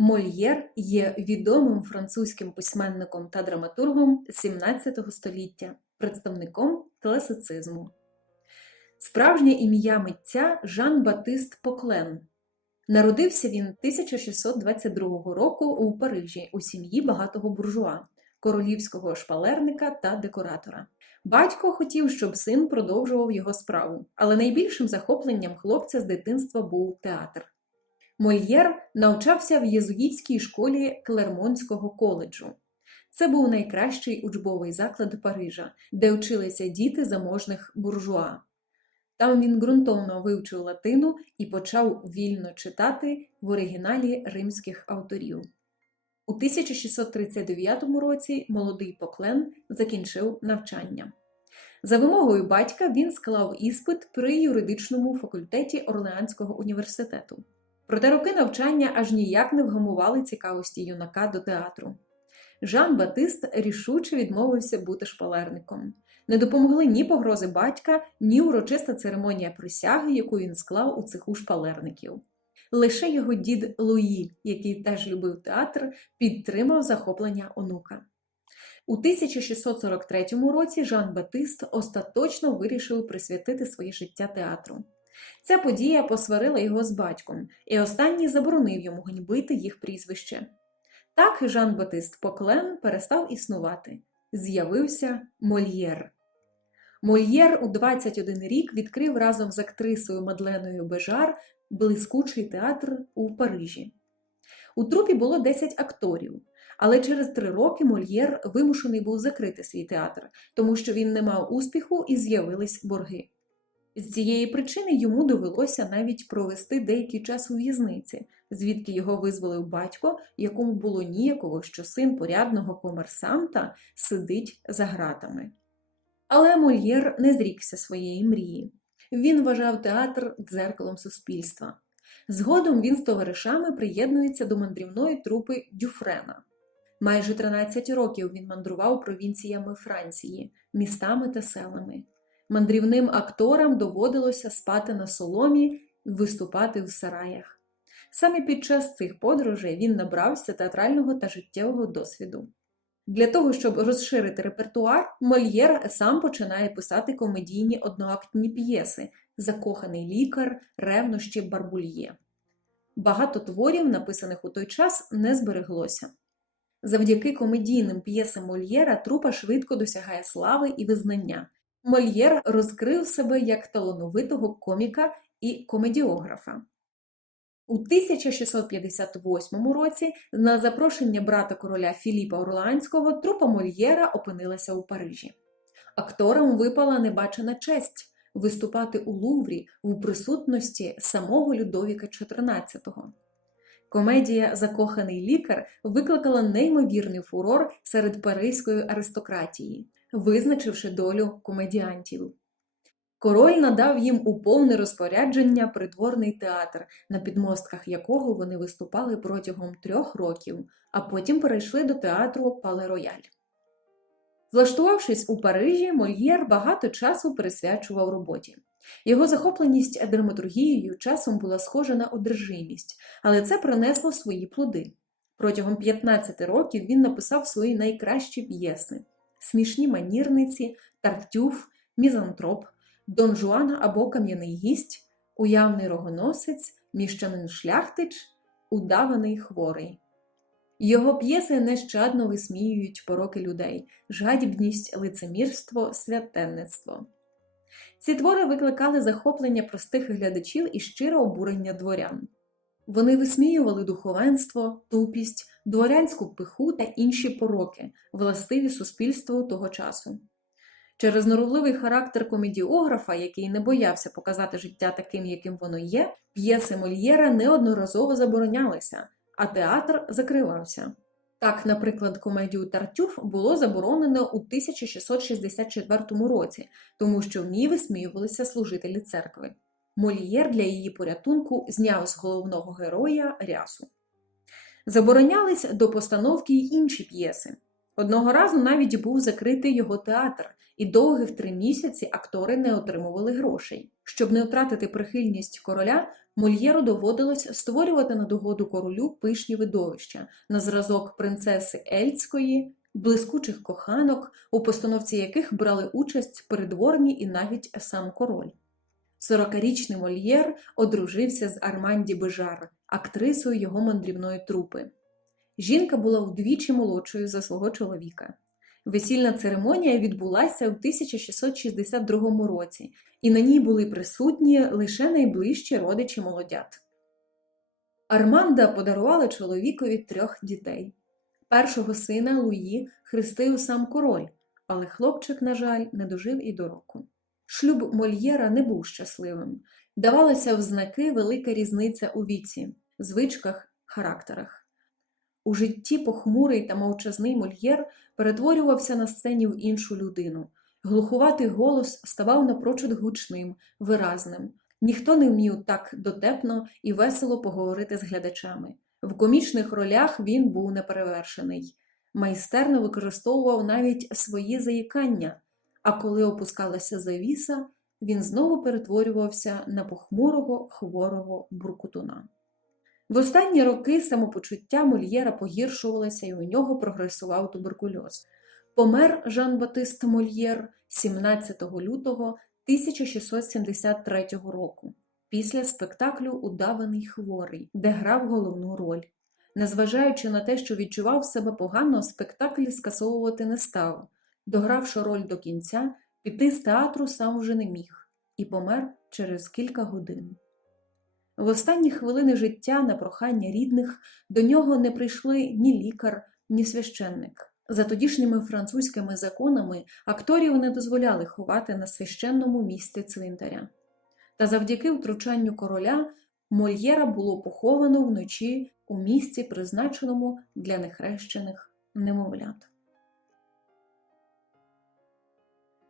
Мольєр є відомим французьким письменником та драматургом 17 століття, представником класицизму. Справжнє ім'я митця Жан Батист Поклен. Народився він 1622 року у Парижі у сім'ї багатого буржуа, королівського шпалерника та декоратора. Батько хотів, щоб син продовжував його справу, але найбільшим захопленням хлопця з дитинства був театр. Мольєр навчався в єзуїтській школі Клермонського коледжу. Це був найкращий учбовий заклад Парижа, де вчилися діти заможних буржуа. Там він ґрунтовно вивчив латину і почав вільно читати в оригіналі римських авторів. У 1639 році молодий Поклен закінчив навчання. За вимогою батька він склав іспит при юридичному факультеті Орлеанського університету. Проте роки навчання аж ніяк не вгамували цікавості юнака до театру. Жан Батист рішуче відмовився бути шпалерником. Не допомогли ні погрози батька, ні урочиста церемонія присяги, яку він склав у цеху шпалерників. Лише його дід Луї, який теж любив театр, підтримав захоплення онука. У 1643 році Жан Батист остаточно вирішив присвятити своє життя театру. Ця подія посварила його з батьком, і останній заборонив йому ганьбити їх прізвище. Так Жан Батист Поклен перестав існувати. З'явився Мольєр. Мольєр у 21 рік відкрив разом з актрисою Мадленою Бежар блискучий театр у Парижі. У трупі було 10 акторів, але через три роки Мольєр вимушений був закрити свій театр, тому що він не мав успіху і з'явились борги. З цієї причини йому довелося навіть провести деякий час у в'язниці, звідки його визволив батько, якому було ніяково, що син порядного комерсанта сидить за гратами. Але Мольєр не зрікся своєї мрії. Він вважав театр дзеркалом суспільства. Згодом він з товаришами приєднується до мандрівної трупи Дюфрена. Майже 13 років він мандрував провінціями Франції, містами та селами. Мандрівним акторам доводилося спати на соломі і виступати в сараях. Саме під час цих подорожей він набрався театрального та життєвого досвіду. Для того, щоб розширити репертуар, Мольєр сам починає писати комедійні одноактні п'єси Закоханий лікар, ревнощі Барбульє. Багато творів, написаних у той час, не збереглося. Завдяки комедійним п'єсам Мольєра трупа швидко досягає слави і визнання. Мольєр розкрив себе як талановитого коміка і комедіографа. У 1658 році на запрошення брата короля Філіпа Орлеанського трупа Мольєра опинилася у Парижі. Акторам випала небачена честь виступати у Луврі в присутності самого Людовіка XIV. Комедія Закоханий лікар викликала неймовірний фурор серед паризької аристократії, визначивши долю комедіантів. Король надав їм у повне розпорядження придворний театр, на підмостках якого вони виступали протягом трьох років, а потім перейшли до театру Пале Рояль. Влаштувавшись у Парижі, Мольєр багато часу присвячував роботі. Його захопленість драматургією часом була схожа на одержимість, але це принесло свої плоди. Протягом 15 років він написав свої найкращі п'єси: смішні манірниці, тартюф, мізантроп. Дон Жуана або Кам'яний гість, уявний рогоносець, міщанин шляхтич, удаваний хворий. Його п'єси нещадно висміюють пороки людей, жадібність, лицемірство, святенництво. Ці твори викликали захоплення простих глядачів і щире обурення дворян. Вони висміювали духовенство, тупість, дворянську пиху та інші пороки, властиві суспільству того часу. Через норовливий характер комедіографа, який не боявся показати життя таким, яким воно є, п'єси Мольєра неодноразово заборонялися, а театр закривався. Так, наприклад, комедію Тартюф було заборонено у 1664 році, тому що в ній висміювалися служителі церкви. Мольєр для її порятунку зняв з головного героя рясу. Заборонялись до постановки й інші п'єси. Одного разу навіть був закритий його театр, і довгих три місяці актори не отримували грошей. Щоб не втратити прихильність короля, Мольєру доводилось створювати на догоду королю пишні видовища на зразок принцеси Ельцької, блискучих коханок, у постановці яких брали участь придворні і навіть сам король. Сорокарічний Мольєр одружився з Арманді Бежар, актрисою його мандрівної трупи. Жінка була вдвічі молодшою за свого чоловіка. Весільна церемонія відбулася в 1662 році, і на ній були присутні лише найближчі родичі молодят. Арманда подарувала чоловікові трьох дітей. Першого сина Луї хрестив сам король, але хлопчик, на жаль, не дожив і до року. Шлюб Мольєра не був щасливим. Давалася в знаки велика різниця у віці, звичках, характерах. У житті похмурий та мовчазний Мольєр перетворювався на сцені в іншу людину. Глухуватий голос ставав напрочуд гучним, виразним. Ніхто не вмів так дотепно і весело поговорити з глядачами. В комічних ролях він був неперевершений. Майстерно використовував навіть свої заїкання, а коли опускалася завіса, він знову перетворювався на похмурого хворого буркутуна. В останні роки самопочуття Мольєра погіршувалося і у нього прогресував туберкульоз. Помер Жан-Батист Мольєр 17 лютого 1673 року після спектаклю Удаваний хворий, де грав головну роль. Незважаючи на те, що відчував себе погано, спектакль скасовувати не став. Догравши роль до кінця, піти з театру сам уже не міг і помер через кілька годин. В останні хвилини життя на прохання рідних до нього не прийшли ні лікар, ні священник. За тодішніми французькими законами акторів не дозволяли ховати на священному місці цвинтаря. Та завдяки втручанню короля Мольєра було поховано вночі у місці, призначеному для нехрещених немовлят.